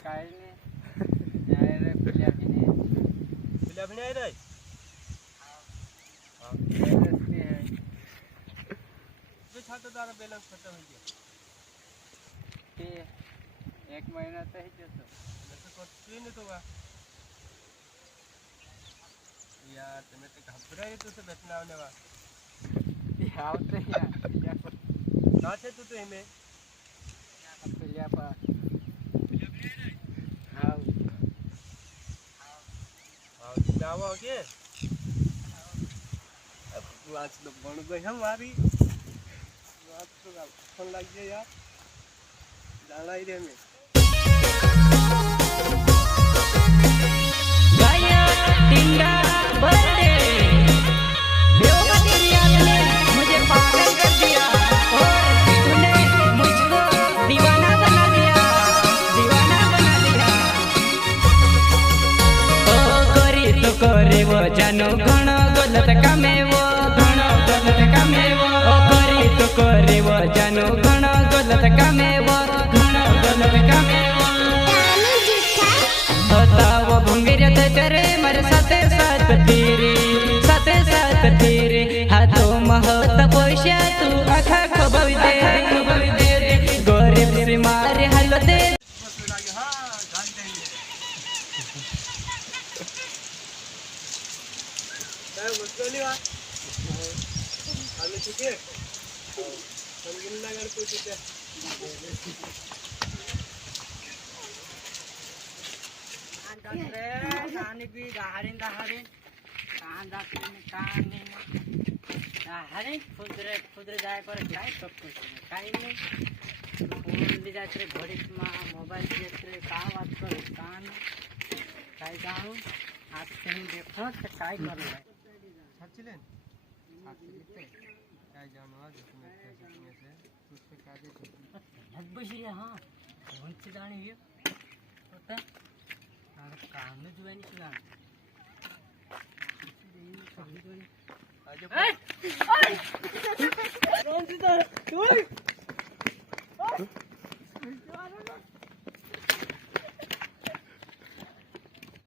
काय नाही याय रे पिल्या बिने आय रे हां रस्ते है जो छातो तारा बैलेंस खत्म हो गया ते 1 महिना तर हेच होतं जसं करतोय ना तो यार तुम्हें तो घबराए तो से बैठना आने वा आवते या पिल्या पर ना छे तू तो हमें पिल्या पर हां हां तुम्हें आवा के अब आज तो बन गई हमारी आज तो फोन लग गया यार जाना ही रे में करे वो जानो घणो गलत कामे वो घणो गलत कामे वो करे तो करे वो जानो घणो गलत कामे वो घणो गलत कामे वो होता वो भंगेरिया ते चरे मारे साथे साथ तेरे हाथों महत पैसा तू आखा खबवी दे गरीब से मारे हाल दे बोली वा आम्ही ठीक आहे समजून लागणार तू तिथे आणि बी दहाडीन खुदरे जाय पर काय करतो काही नाही फोन ली जात रे घडीत मोबाईल देत रे का बात कर कान काय जाणून आज त्यांनी देखो काय करलं छाचिलेन छाचिले काय जानो आज तुम्हें कैसे से कुछ पे का दे हद बशी हां कोणची जाणी हे होता अरे काम में जुवानी सुना आज